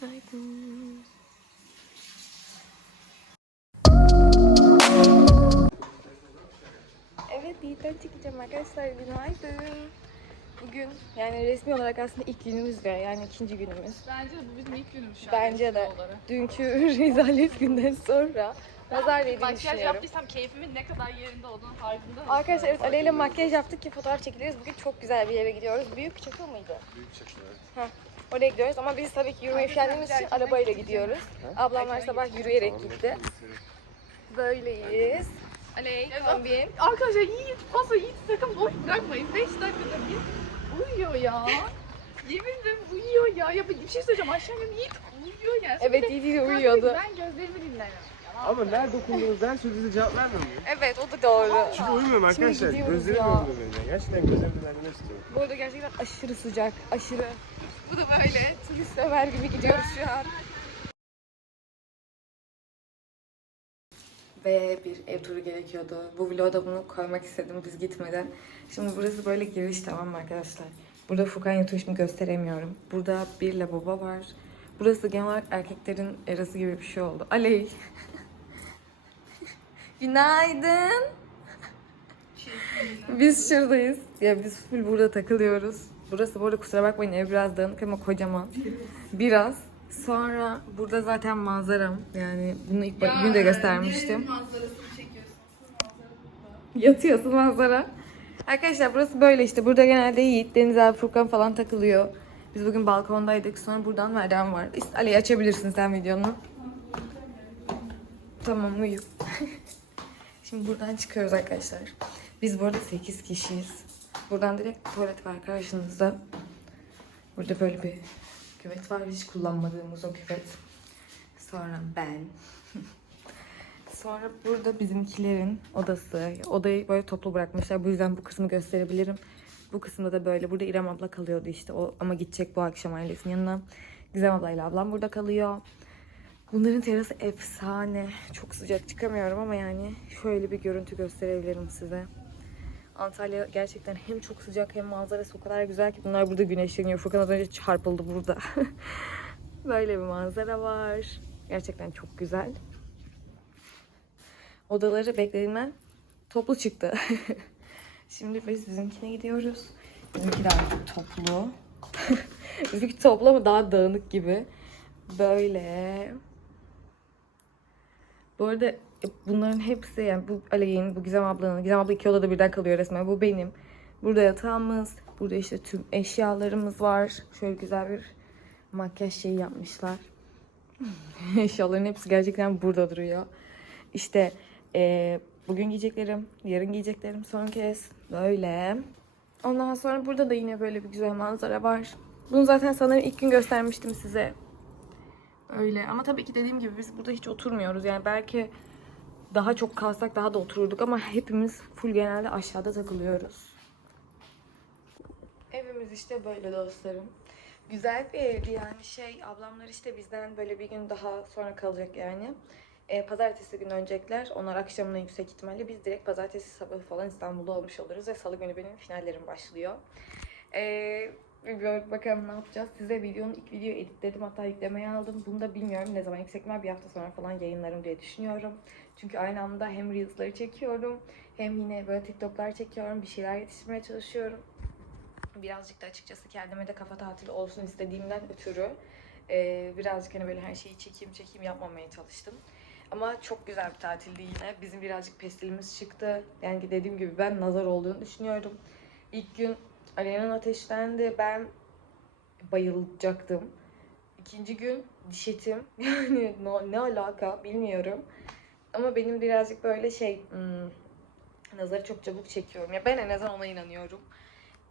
Günaydın. Evet, Yiğit'ten çıkacağım arkadaşlar. Günaydın. Bugün yani resmi olarak aslında ilk günümüz de yani ikinci günümüz. Bence de bu bizim ilk günümüz şu an. Bence de. olarak. Dünkü rezalet günden sonra nazar değdiğini Makyaj düşünüyorum. yaptıysam keyfimin ne kadar yerinde olduğunu farkında mısın? Arkadaşlar evet Aleyla makyaj yaptık ki fotoğraf çekiliriz. Bugün çok güzel bir yere gidiyoruz. Büyük çakıl mıydı? Büyük çekim evet. Ha, oraya gidiyoruz ama biz tabii ki yürümeyi üşendiğimiz için arabayla gidiyoruz. Ablamlar sabah yürüyerek gitti. Böyleyiz. Aley, kombin. Arkadaşlar Yiğit, fazla Yiğit sakın boş bırakmayın. 5 dakikada bir uyuyor ya. Yemin ederim uyuyor ya. Ya bir şey söyleyeceğim aşağı inem Yiğit uyuyor ya. Evet iyi değil uyuyordu. Ben gözlerimi dinlemiyorum. Ama nerede dokunduğunuz her sözünüze cevap vermiyor muyum? Evet o da doğru. Çünkü uyumuyorum arkadaşlar. gidiyoruz Gözlerim ya. benim. Gerçekten gözlerim dinlenmek istiyorum. Bu arada gerçekten aşırı sıcak. Aşırı. Bu da böyle turist sever gibi gidiyoruz şu an. Ve bir ev turu gerekiyordu. Bu vloga bunu koymak istedim biz gitmeden. Şimdi burası böyle giriş tamam mı arkadaşlar? Burada Furkan yatıyor şimdi gösteremiyorum. Burada bir lavabo var. Burası genel olarak erkeklerin erası gibi bir şey oldu. Aley. Günaydın. Biz şuradayız. Ya biz full burada takılıyoruz. Burası bu arada kusura bakmayın ev biraz dağınık ama kocaman. Biraz. Sonra burada zaten manzaram. Yani bunu ilk bak- gün de göstermiştim. manzarasını çekiyorsun. Yatıyorsun manzara. Arkadaşlar burası böyle işte. Burada genelde Yiğit, Deniz abi, Furkan falan takılıyor. Biz bugün balkondaydık. Sonra buradan merdiven var. Ali açabilirsin sen videonu. Tamam uyu. Şimdi buradan çıkıyoruz arkadaşlar. Biz burada 8 kişiyiz. Buradan direkt tuvalet var karşınızda. Burada böyle bir küvet var. Hiç kullanmadığımız o küvet. Sonra ben. Sonra burada bizimkilerin odası. Odayı böyle toplu bırakmışlar. Bu yüzden bu kısmı gösterebilirim. Bu kısımda da böyle. Burada İrem abla kalıyordu işte. O ama gidecek bu akşam ailesinin yanına. Gizem ablayla ablam burada kalıyor. Bunların terası efsane. Çok sıcak çıkamıyorum ama yani şöyle bir görüntü gösterebilirim size. Antalya gerçekten hem çok sıcak hem manzarası o kadar güzel ki bunlar burada güneşleniyor. Furkan az önce çarpıldı burada. Böyle bir manzara var. Gerçekten çok güzel. Odaları beklediğimden toplu çıktı. Şimdi biz bizimkine gidiyoruz. Bizimki artık toplu. Bizimki toplu ama daha dağınık gibi. Böyle. Bu arada e, bunların hepsi yani bu Aleyh'in, bu Gizem ablanın. Gizem abla iki odada birden kalıyor resmen. Bu benim. Burada yatağımız. Burada işte tüm eşyalarımız var. Şöyle güzel bir makyaj şeyi yapmışlar. Eşyaların hepsi gerçekten burada duruyor. İşte eee, bugün giyeceklerim, yarın giyeceklerim son kez. Böyle. Ondan sonra burada da yine böyle bir güzel manzara var. Bunu zaten sanırım ilk gün göstermiştim size. Öyle ama tabii ki dediğim gibi biz burada hiç oturmuyoruz. Yani belki daha çok kalsak daha da otururduk ama hepimiz full genelde aşağıda takılıyoruz. Evimiz işte böyle dostlarım. Güzel bir evdi yani şey ablamlar işte bizden böyle bir gün daha sonra kalacak yani. E, pazartesi günü önecekler. Onlar akşamına yüksek ihtimalle biz direkt pazartesi sabahı falan İstanbul'da olmuş oluruz ve salı günü benim finallerim başlıyor. E, bilmiyorum bakalım ne yapacağız. Size videonun ilk videoyu editledim hatta yüklemeye aldım. Bunu da bilmiyorum ne zaman yüksek ihtimal bir hafta sonra falan yayınlarım diye düşünüyorum. Çünkü aynı anda hem Reels'ları çekiyorum hem yine böyle TikTok'lar çekiyorum. Bir şeyler yetiştirmeye çalışıyorum birazcık da açıkçası kendime de kafa tatili olsun istediğimden ötürü e, birazcık hani böyle her şeyi çekeyim çekeyim yapmamaya çalıştım. Ama çok güzel bir tatildi yine. Bizim birazcık pestilimiz çıktı. Yani dediğim gibi ben nazar olduğunu düşünüyorum. İlk gün Aleyna'nın ateşlendi. Ben bayılacaktım. İkinci gün diş etim. Yani ne, ne alaka bilmiyorum. Ama benim birazcık böyle şey hmm, nazarı çok çabuk çekiyorum. Ya ben en azından ona inanıyorum.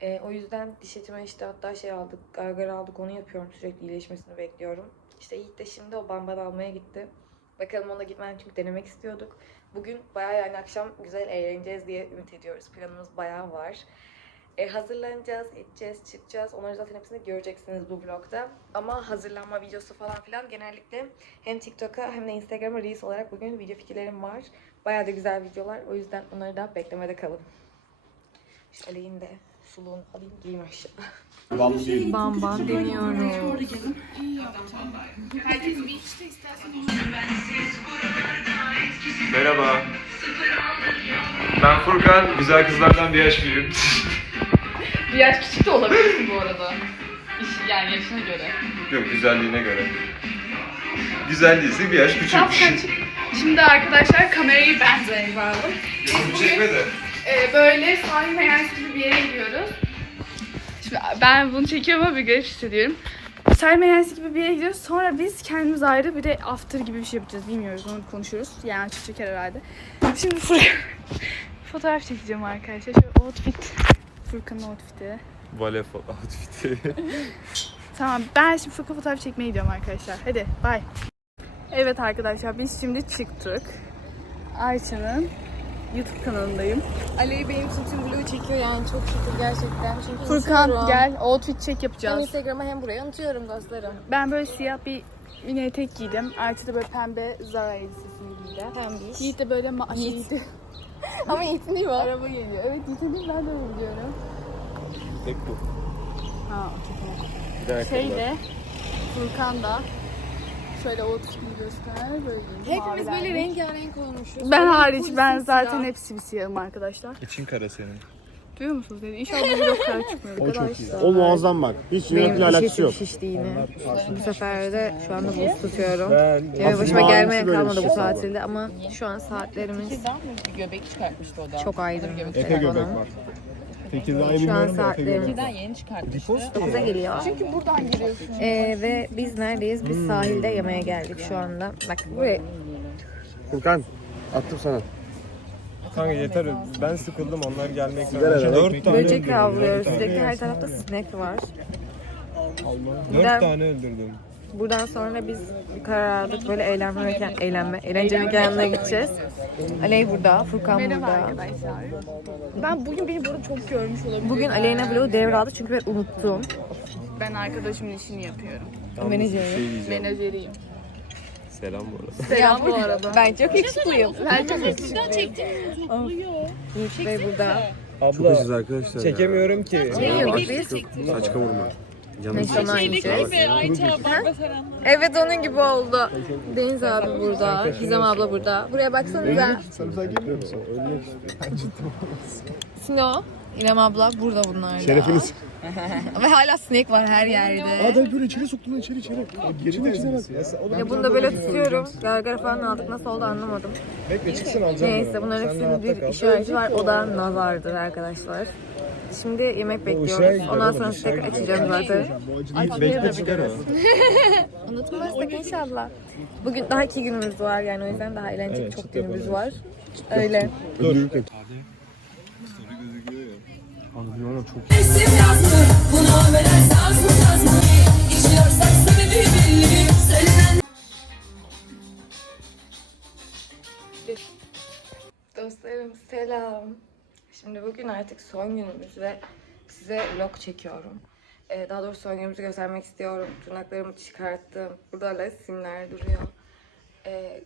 E, o yüzden diş etime işte hatta şey aldık, gargara aldık onu yapıyorum sürekli iyileşmesini bekliyorum. İşte Yiğit de şimdi o bamban almaya gitti. Bakalım ona gitmeden çünkü denemek istiyorduk. Bugün bayağı yani akşam güzel eğleneceğiz diye ümit ediyoruz. Planımız bayağı var. E, hazırlanacağız, edeceğiz, çıkacağız. Onları zaten hepsini göreceksiniz bu vlogda. Ama hazırlanma videosu falan filan genellikle hem TikTok'a hem de Instagram'a Reels olarak bugün video fikirlerim var. Bayağı da güzel videolar. O yüzden onları da beklemede kalın. Şu Aleyh'in de suluğunu alayım giyeyim aşağı. Bam değil. Bam bam deniyorum. Herkes bir işte istersen Merhaba. Ben Furkan, güzel kızlardan bir yaş büyüğüm. Bir yaş küçük de olabilirsin bu arada. İş, yani yaşına göre. Yok güzelliğine göre. Güzel değilse bir yaş küçük. Kaç. Şimdi arkadaşlar kamerayı ben zayıf aldım. Bunu çekme de. Ee, böyle sahil meyhanesi gibi bir yere gidiyoruz. Şimdi ben bunu çekiyorum ama bir garip hissediyorum. Sahil meyhanesi gibi bir yere gidiyoruz. Sonra biz kendimiz ayrı bir de after gibi bir şey yapacağız. Bilmiyoruz onu konuşuruz. Yani açık çeker herhalde. Şimdi Furkan fotoğraf çekeceğim arkadaşlar. Şöyle outfit. Furkan'ın outfiti. Bale outfiti. Tamam ben şimdi Furkan fotoğraf çekmeye gidiyorum arkadaşlar. Hadi bye. Evet arkadaşlar biz şimdi çıktık. Ayça'nın YouTube kanalındayım. Ali benim için tüm vlogu çekiyor yani çok şükür gerçekten. Çünkü Furkan unutuyorum. gel outfit check Hem yapacağız. Instagram'a hem buraya unutuyorum dostlarım. Ben böyle siyah bir mini etek giydim. Ayça da böyle pembe Zara elbisesini giydi. Pembiş. Yiğit de böyle ma- Yiğit. Ama o? Araba geliyor. Evet değil ben de öyle biliyorum. Tek bu. Ha okey Şeyle Furkan da şöyle outfitini göster. Böyle Hepimiz böyle rengarenk olmuşuz. Ben hariç ben zaten hepsi bir siyahım arkadaşlar. İçin kara senin. Duyuyor musunuz dedi? İnşallah kadar çıkmıyor. O çok iyi. O muazzam bak. Hiç yemekle alakası yok. şişti yine. Bu sefer de şu anda buz tutuyorum. Ben Yani Hafif başıma gelmeye böyle bir kalmadı şey bu galiba. tatilde ama şu an saatlerimiz göbek çıkartmıştı o da. çok aydın. Efe göbek var. Tekirdağ'ı Şu an bilmiyorum da Efe göbek. saatlerimiz Daha yeni çıkartmıştı. 9'a geliyor. Çünkü buradan giriyorsun. Ee, ve biz neredeyiz? Biz sahilde yemeğe geldik şu anda. Bak buraya Furkan attım sana. Kanka yeter ben sıkıldım onlar gelmek ver. Dört tane böcek öldürdüm, avlıyoruz. Sürekli her tarafta sinek var. Dört Buradan, tane öldürdüm. buradan sonra biz bir karar aldık. Böyle eğlenme, mekan, eğlenme, eğlence mekanına gideceğiz. Aley burada, Furkan Merhaba burada. arkadaşlar. Ben bugün beni burada çok görmüş olabilirim. Bugün Aleyna vlogu devraldı çünkü ben unuttum. Ben arkadaşımın işini yapıyorum. Menajeri. Diyeceğim. Menajeriyim. Selam bu arada. Selam bu arada. Ben çok yakışıklıyım. Ben çok yakışıklıyım. Yiğit Bey burada. Abla arkadaşlar. çekemiyorum ki. Ne yiyorduk biz? Saç kavurma. Canım. Evet onun gibi oldu. Deniz abi burada, Gizem abla burada. Buraya baksanıza. Sino, İrem abla burada bunlar da. Şerefiniz. Ve hala sinek var her yerde. Adam böyle içeri soktun lan içeri içeri. Geri tezgahı. Ya bunu da böyle tutuyorum. Gargara falan aldık. Nasıl oldu anlamadım. Bekle çıksın alacağım. Neyse bunların hepsinin bir işareti var. O da nazardır arkadaşlar. Şimdi yemek bekliyoruz. Ondan sonra tekrar açacağım zaten. Bekle Unutmazsak inşallah. Bugün daha iki günümüz var yani o yüzden daha eğlenecek çok günümüz var. Öyle. Dur. İsim yazdı Bunu veren saz mı saz mı İçiyorsak sebebi belli Söylenen Dostlarım selam. Şimdi bugün artık son günümüz ve size vlog çekiyorum. Ee, daha doğrusu son günümüzü göstermek istiyorum. Tırnaklarımı çıkarttım. Burada hala simler duruyor. Ee,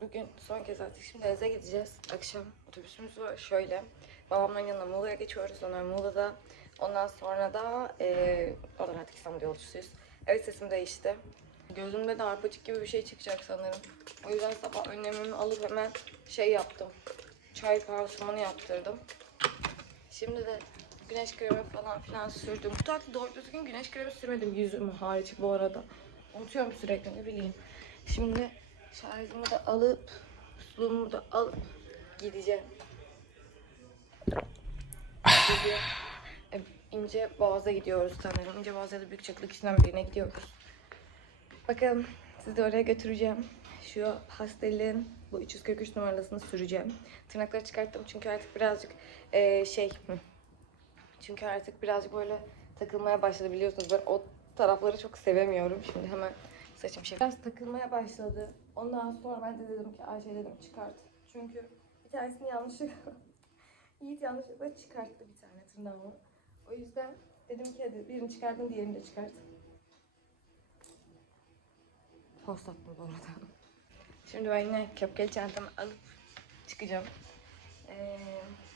bugün son kez artık şimdi Ez'e gideceğiz. Akşam otobüsümüz var. Şöyle. Babamların yanına Muğla'ya geçiyoruz. Onlar Muğla'da. Ondan sonra da e, oradan artık İstanbul yolcusuyuz. Evet sesim değişti. Gözümde de arpacık gibi bir şey çıkacak sanırım. O yüzden sabah önlemimi alıp hemen şey yaptım. Çay pansumanı yaptırdım. Şimdi de güneş kremi falan filan sürdüm. Bu tatilde doğru düzgün güneş kremi sürmedim yüzümü hariç bu arada. Unutuyorum sürekli ne bileyim. Şimdi şarjımı da alıp, suluğumu da alıp gideceğim. Gidiyor. E, İnce Boğaz'a gidiyoruz sanırım. İnce Boğaz da Büyük Çakılık ikisinden birine gidiyoruz. Bakalım sizi oraya götüreceğim. Şu pastelin bu 343 numarasını süreceğim. Tırnakları çıkarttım çünkü artık birazcık eee, şey çünkü artık birazcık böyle takılmaya başladı biliyorsunuz. Ben o tarafları çok sevemiyorum. Şimdi hemen saçım şey biraz takılmaya başladı. Ondan sonra ben de dedim ki Ayşe dedim çıkart. Çünkü bir tanesini yanlışlıkla Yiğit yanlışlıkla çıkarttı bir tane tırnağımı. O yüzden dedim ki hadi birini çıkardın diğerini de çıkart. Post attım bu arada. Şimdi ben yine köpkeli çantamı alıp çıkacağım. Ee,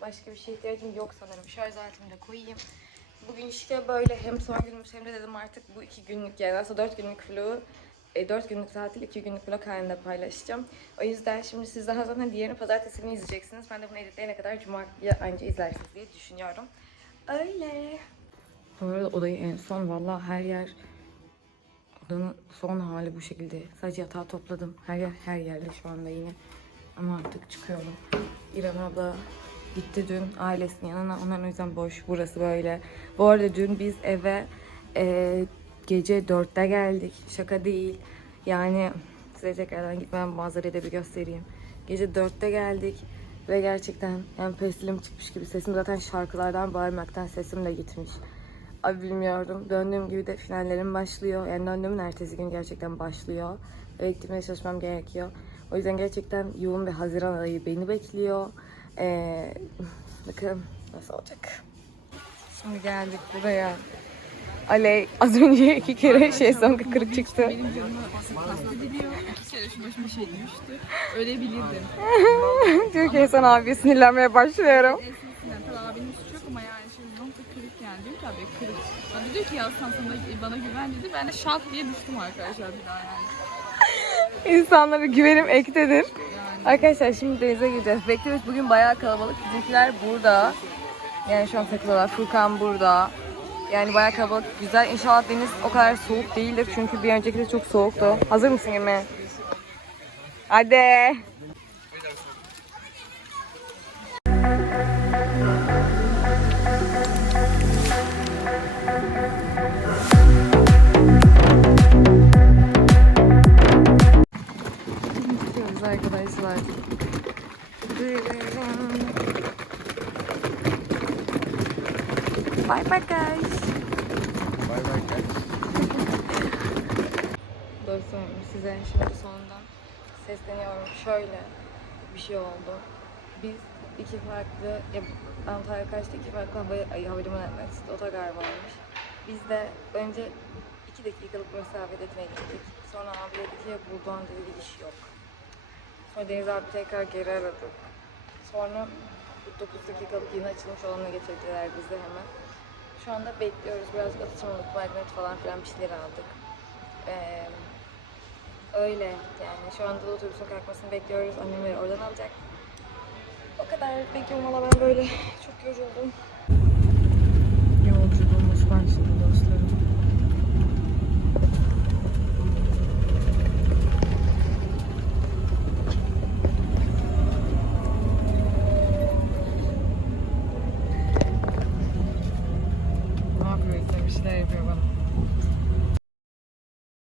başka bir şey ihtiyacım yok sanırım. Şarj aletimi de koyayım. Bugün işte böyle hem son günümüz hem de dedim artık bu iki günlük yani aslında dört günlük vlogu e, dört günlük tatil, iki günlük vlog halinde paylaşacağım. O yüzden şimdi siz daha zaten diğerini pazartesi günü izleyeceksiniz. Ben de bunu editleyene kadar cumartesi anca izlersiniz diye düşünüyorum. Öyle. Bu arada odayı en son valla her yer odanın son hali bu şekilde. Sadece yatağı topladım. Her yer her yerde şu anda yine. Ama artık çıkıyorum. İrem abla gitti dün ailesinin yanına. Onların o yüzden boş. Burası böyle. Bu arada dün biz eve e, gece dörtte geldik. Şaka değil. Yani size tekrardan gitmem manzarayı da bir göstereyim. Gece dörtte geldik. Ve gerçekten yani pestilim çıkmış gibi sesim zaten şarkılardan bağırmaktan sesim de gitmiş. Abi bilmiyorum. Döndüğüm gibi de finallerim başlıyor. Yani döndüğümün ertesi gün gerçekten başlıyor. Ve gitmeye çalışmam gerekiyor. O yüzden gerçekten yoğun bir Haziran ayı beni bekliyor. Ee, bakın nasıl olacak. Şimdi geldik buraya. Aley az önce iki kere şey son kırık çıktı. Benim canıma kastediliyor. İki kere şu başıma şey düştü. Ölebilirdim. Çünkü Hasan abiye sinirlenmeye başlıyorum. Esinsinden tabii abinin suçu yok ama yani şimdi nokta kırık yani. Diyorum ki abi kırık. Bana diyor ki ya sen sana, bana güven dedi. Ben de şak diye düştüm arkadaşlar bir daha yani. İnsanlara güvenim ektedir. Arkadaşlar şimdi denize gireceğiz. Bekliyoruz. Bugün bayağı kalabalık. Bizimkiler burada. Yani şu an takılıyorlar. Furkan burada. Yani bayağı kalabalık. Güzel. İnşallah deniz o kadar soğuk değildir. Çünkü bir önceki de çok soğuktu. Hazır mısın Girme? Hadi. Arkadaşlar. Bye bye guys. Bay bay gel. Dostum size şimdi sonunda sesleniyorum. Şöyle bir şey oldu. Biz iki farklı, ya Antalya kaçta iki farklı hava, havalimanı etmek otogar varmış. Biz de önce iki dakikalık mesafedekine gittik. Sonra abi dedi ki buradan dedi gidiş yok. Sonra Deniz abi tekrar geri aradık. Sonra 9 dakikalık yine açılmış olanına getirdiler bizi hemen. Şu anda bekliyoruz. Biraz atışmalık, magnet falan filan bir şeyler aldık. Ee, öyle yani şu anda da otobüse bekliyoruz. Annemleri oradan alacak. O kadar bekliyorum valla ben böyle çok yoruldum. Yolculuğum.